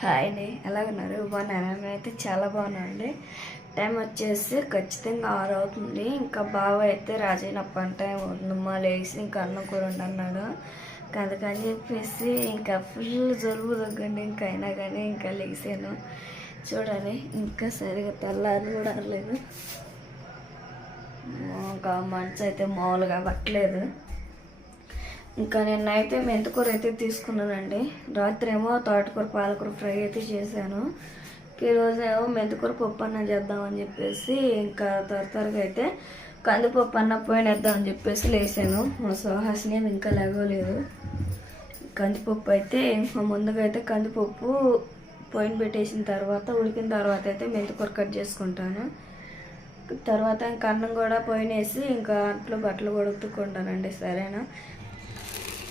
Hi అండి. ఎలా ఉన్నారు బాగున్నారా? నేనైతే చాలా బాగున్నాను అండి టైం వచ్చేసి ఖచ్చితంగా ఆరు అవుతుంది. ఇంకా బావ అయితే రాజైనప్ప అంటే ఉందమ్మా లేచి ఇంకా అన్నం కూర అన్నాడు అందుకని చెప్పేసి ఇంకా ఫుల్ జలుబు తగ్గండి. ఇంకా అయినా కానీ ఇంకా లేచాను చూడండి. ఇంకా సరిగా తెల్లారి కూడా అరలేదు ఇంకా మంచు అయితే మామూలుగా పట్టలేదు. ఇంకా నిన్నైతే మెంతికూర అయితే తీసుకున్నానండి. రాత్రి ఏమో తోటకూర పాలకూర ఫ్రై అయితే చేశాను. ఈరోజు ఏమో మెంతికూర పప్పు అన్న చేద్దామని చెప్పేసి ఇంకా త్వర త్వరగా అయితే కందిపప్పు అన్న పోయినేద్దామని చెప్పేసి లేసాను మా సుహాసిని ఇంకా లేవలేదు. కందిపప్పు అయితే ఇంకా ముందుగా అయితే కందిపప్పు పొయ్యిన పెట్టేసిన తర్వాత ఉడికిన తర్వాత అయితే మెంతికూర కట్ చేసుకుంటాను. తర్వాత ఇంకా అన్నం కూడా పోయినేసి ఇంకా అట్లు బట్టలు కూడా ఉతుక్కుంటానండి. సరేనా?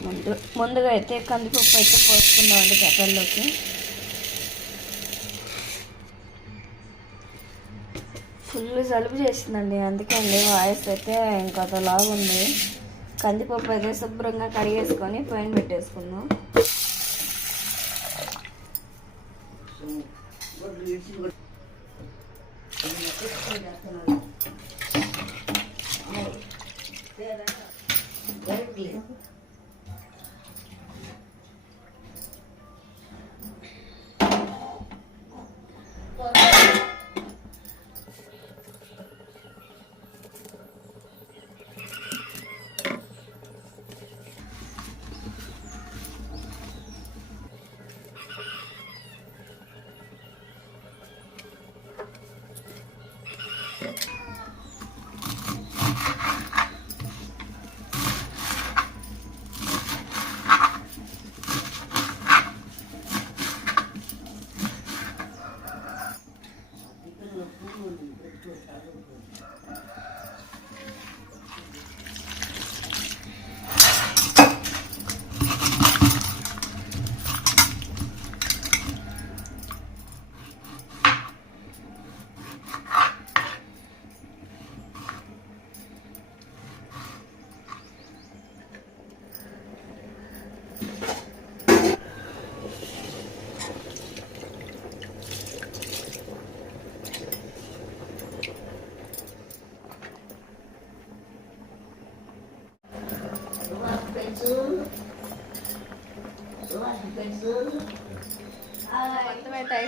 ముందు ముందుగా అయితే కందిపప్పు అయితే పోసుకుందామండి గట్టల్లోకి ఫుల్ జలుబు చేసిందండి అందుకండి వాయిస్ అయితే ఇంకా ఉంది కందిపప్పు అయితే శుభ్రంగా కడిగేసుకొని పైన పెట్టేసుకుందాం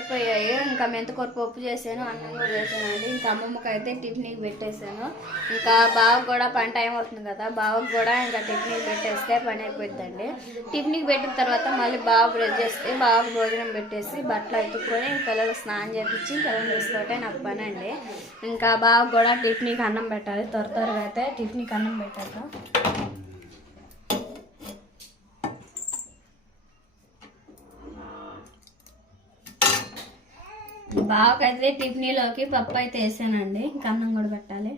అయిపోయాయి ఇంకా మెంతకూర పప్పు చేశాను అన్నం కూడా చేశానండి ఇంకా అమ్మమ్మకి అయితే టిఫిన్కి పెట్టేశాను. ఇంకా బావకు కూడా పని టైం అవుతుంది కదా బావకు కూడా ఇంకా టిఫిన్కి పెట్టేస్తే పని అయిపోతుందండి టిఫిన్కి పెట్టిన తర్వాత మళ్ళీ బావ బ్రష్ చేస్తే బావకు భోజనం పెట్టేసి బట్టలు ఎత్తుక్కొని పిల్లలకు స్నానం చేపించి పిల్లలు తీసుకోవటే నాకు పని అండి. ఇంకా బావకు కూడా టిఫిన్కి అన్నం పెట్టాలి త్వర త్వరగా అయితే టిఫిన్కి అన్నం పెట్టాక బావకైతే టిఫినీలోకి పప్పు అయితే వేసానండి. ఇంకా అన్నం కూడా పెట్టాలి.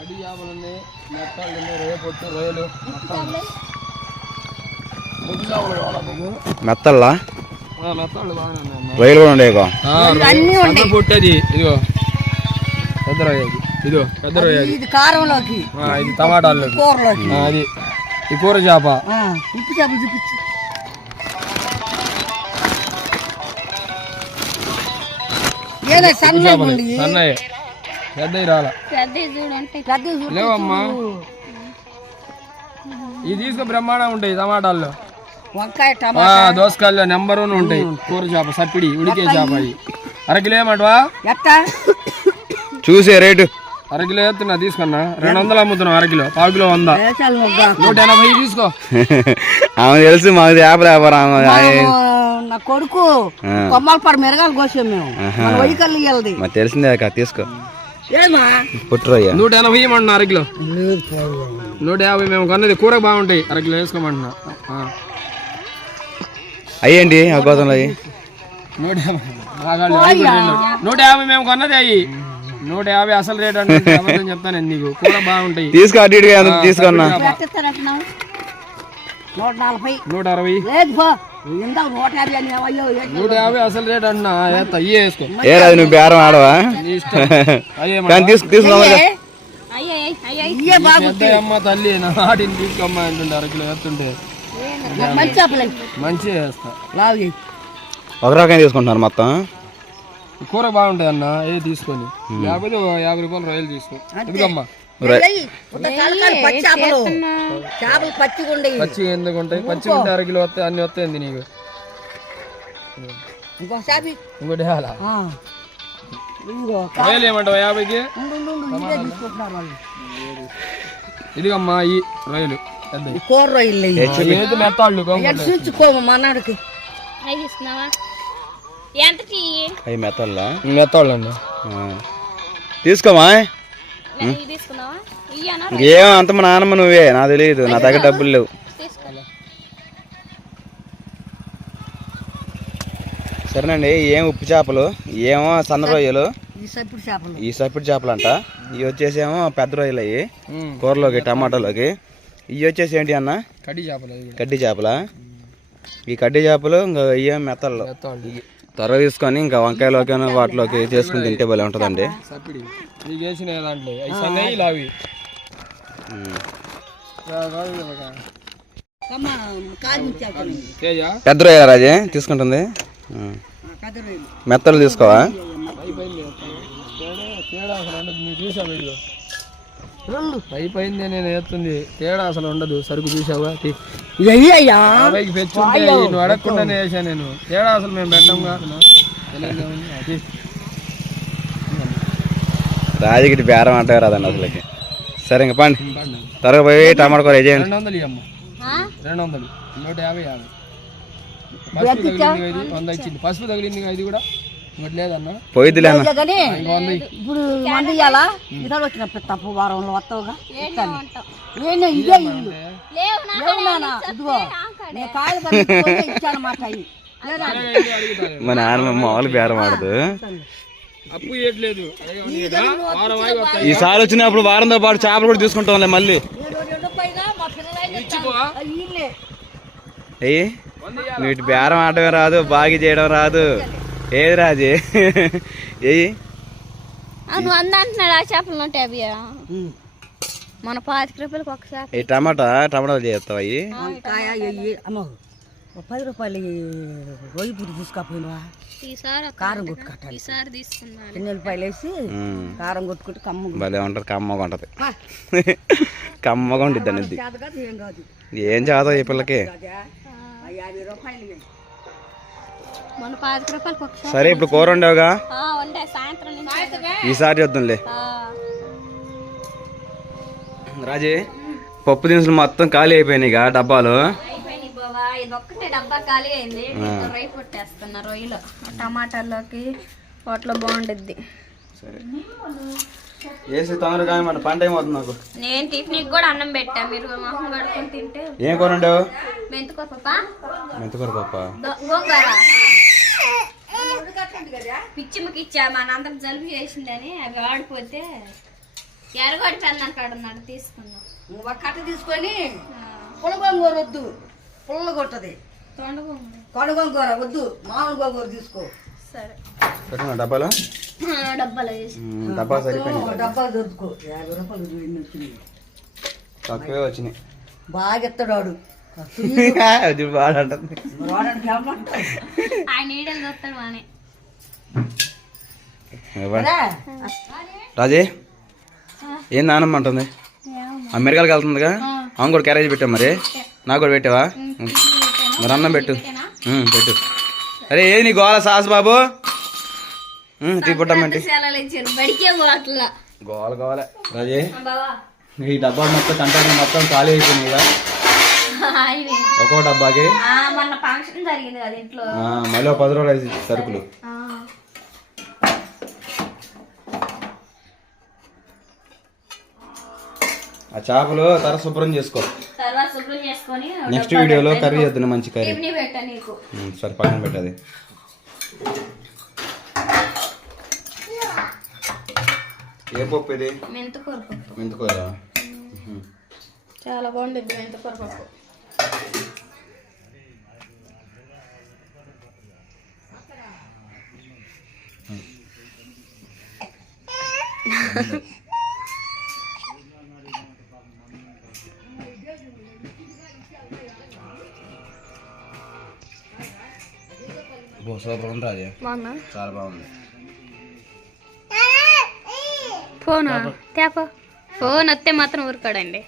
అడి చేపలు ఉన్నాయి మెత్తాలు ఉన్నాయి రొయ్య పొట్టు రొయ్యలు బొగ్గు చేపలు కావాలా బొగ్గు మెత్తల్లా? రొయ్యలు కూడా ఉండే పెద్ద పొట్టేది. ఇదిగో. పెద్ద రొయ్యది. ఇదిగో పెద్ద రొయ్యది. ఇది కారంలోకి. ఇది కూరలోకి. ఆ, అది. ఈ కూర చేప. ఉప్పు చేపలు చూపించు. ఏదో సన్నయ్య పెద్దవి రాలా. పెద్ద లేవమ్మా. ఇది తీసుకో బ్రహ్మాండం ఉంటాయి టమాటాల్లో. వంకాయ టమాటా. దోసకాయల్లో నెంబర్ వన్ ఉంటాయి. కూర చేప సప్పిడి ఉడికే చేప అరకిలో ఏమంటవా? ఎత్త. చూసే రేటు. అరకిలో ఎత్తున్నా తీసుకున్నా. రెండు వందలు అమ్ముతున్నాం అరకిలో. పావు కిలో వంద. నూట ఎనభై తీసుకో. ఆమె తెలుసు మాకు చేప వ్యాపారం నా కొడుకు. కొమ్మలపాడు మిరగాలు కోసాం మేము. ఇయ్యాలది. మాకు తెలిసిందే అక్క తీసుకో. ఏమా? పుట్టు రొయ్య నూట ఎనభై ఇవ్వమన్నా అరకిలో. నూట యాభై మేము కొన్నది కూర బాగుంటాయి. అరకిలో వేసుకోమంటున్నా. ఆ. అయ్యండి ఆ గోతంలో అయ్యి? నూట యాభై. కూడా మేము కొన్నది అయ్యి. నూట యాభై అసలు రేట్ అంటే చెప్తాను నీకు. కూర బాగుంటాయి. తీసుకో అటు ఇటుగా తీసుకున్నా? నూట అరవై. నూట యాభై అసలు రేట్ అన్నా అయ్యే వేసుకో. ఏ రాజు నువ్వు బేరం ఆడవా? కానీ తీసుకు తీసుకున్నావు అమ్మ తల్లి నాటిని తీసుకోమ్మా అంటుండే అరకిలో వేస్తుంటే మంచి చేపలు మంచిగా వేస్తా లావు చేయి. ఒక రకం తీసుకుంటున్నారు మొత్తం? కూర బాగుంటాయి అన్న ఏ తీసుకొని. యాభై యాభై రూపాయలు రొయ్యలు తీసుకో. ఎందుకమ్మా? పచ్చి చేపలు. ఎందుకు ఉంటాయి? పచ్చి ఉంటే అరకిలో వస్తాయి అన్ని వస్తాయింది నీకు. ఇంకోటి రొయ్యలు ఏమంటావు? యాభైకి? ఇదిగమ్మా ఈ రొయ్యలు. కూర అవి అవి మెత్తాళ్ళు అండి తీసుకోమా? ఇంకేం అంత మా నాన్నమ్మ నువ్వే? నాకు తెలియదు నా దగ్గర డబ్బులు లేవు. సరేనండి ఏం ఉప్పు చేపలు? ఏమో సన్న రొయ్యలు? ఈ సప్పుడు చేపలు. ఈ సప్పిడి చేపలు అంట ఇవి వచ్చేసేమో పెద్ద రొయ్యలు అయ్యి. కూరలోకి టమాటాలోకి. ఇవి వచ్చేసి ఏంటి అన్న? కడి చేపలు కడ్డీ చేపల? ఈ కడ్డీ చేపలు ఇంకా ఇయ్యం మెత్తలు త్వరగా తీసుకొని ఇంకా వంకాయలోకి వాటిలోకి చేసుకుని తింటే భలే ఉంటుందండి. పెద్ద రొయ్య రాజే తీసుకుంటుంది. మెత్తలు తీసుకోవా? రెండు అయిపోయింది నేను వేస్తుంది తేడా అసలు ఉండదు. సరుకు చూసావా పెంచుంటే నువ్వు అడగకుండానే వేసాను నేను. తేడా అసలు మేము పెట్టాం కాదు రాజగిరి బేరం అంటే రాదండి అసలుకి. సరే ఇంక పండి. త్వరగా పోయి టమాటా కూర వేయండి రెండు వందలు ఇవ్వమ్మ రెండు వందలు నూట యాభై యాభై. పసుపు తగిలింది వంద ఇచ్చింది. పసుపు తగిలింది ఇది కూడా? పోయిద్దిలే కానీ. ఇప్పుడు మంది ఇతడు వచ్చిన తప్పు వారంలో వస్తావుగా. నేను ఇదే ఇల్లు. ఇదిగో. నేను కాయలు మా నాన్న మామూలు బేరం ఆడదు. ఈసారి వచ్చినప్పుడు వారంతో పాటు చేపలు కూడా తీసుకుంటాంలే మళ్ళీ. వీటి బేరం ఆడమే రాదు బాగి చేయడం రాదు. ఏది రాజీ ఏయి. నువ్వు అంద అంటున్నాడు ఆ చేపలు నూట యాభై మన పాతిక రూపాయలకి ఒక చేప. ఈ టమాటా టమాటాలు చేస్తావు ఓ పది రూపాయలు తీసుకపోయినవా? ఈసారి ఒక- కారం కొట్టు కట్టాలి ఈసారి తీసుకున్నాను చిన్న ఉల్లిపాయలు వేసి కారం కొట్టుకుంటే కమ్మ భలే ఉంటుంది కమ్మగా ఉంటుంది. కమ్మగా ఉంటుంది అనేది. ఏం చేద్దాం ఈ పిల్లకి? యాభై రూపాయలు పాతిక రూపాయలకి సరే ఇప్పుడు కూర ఉండవుగా ఆ, ఉండే సాయంత్రం నుంచి ఈసారి చూద్దాంలే. రాజీ పప్పు దినుసులు మొత్తం ఖాళీ అయిపోయినాయి డబ్బాలు డబ్బా ఖాళీ అయింది. రొయ్య రొయ్యలు. టమాటాల్లోకి వాటిలో బాగుండిద్ది. మన పంట ఏమవుతుంది నాకు. నేను టిఫిన్కి కూడా అన్నం పెట్టా. మీరు మొహం కడుకొని తింటే ఏం కూర ఉండవు మెంతుకో పాపా మెంతికూర పప్ప? గోంగూర. పిచ్చిమ్మకి ఇచ్చా మా నాన్నకి జలుబు చేసిందని అవి ఆడిపోతే ఎరగొడి పెన్న కాడ ఉన్నాడు తీసుకున్నాం ఒక కట్ట తీసుకొని పులగొంగూర వద్దు. పుల్ల కొట్టది. తొండ గోంగూర. కొడగొంగూర వద్దు. మామూలు గోంగూర తీసుకో. సరే. పెట్టిన డబ్బాలు? డబ్బా సరిపోయింది ఒక డబ్బా దొరుకుకో యాభై రూపాయలు ఎన్ని వచ్చింది తక్కువే వచ్చినాయి. బాగా ఎత్తాడు వాడు. అది ఏమంటావు? ఆయన నీడలు చూస్తాడు మానే. రాజీ? ఏం నానమ్మ అంటుంది? అమెరికాకి వెళ్తుందిగా? అవును కూడా క్యారేజ్ పెట్టావు మరి? నాకు కూడా పెట్టావా? మరి అన్నం పెట్టు. పెట్టు. అరే ఏది నీ గోల సాస్ బాబు? పోట్ల గోల గోల. రాజీ? బావా. ఈ డబ్బా మొత్తం కంటైనర్ మొత్తం ఖాళీ అయిపోయినాయి కదా? ఒక్కో డబ్బాకి? ఆ, మొన్న ఫంక్షన్ జరిగింది కదా ఇంట్లో. ఆ, మళ్ళీ పది రోజులు సరుకులు. ఆ చేపలు తర శుభ్రం చేసుకో. నెక్స్ట్ వీడియోలో కర్రీ చేద్దాం మంచి కర్రీ. సరే పక్కన పెట్టది. ఏ పప్పు ఇది? మెంతకూర చాలా బాగుంటుంది మెంతకూర పప్పు Mm-hmm. సూపర్ ఉంది రాజే చాలా బాగుంది. ఫోన్? తేప ఫోన్ వస్తే మాత్రం ఊరుకోడండి.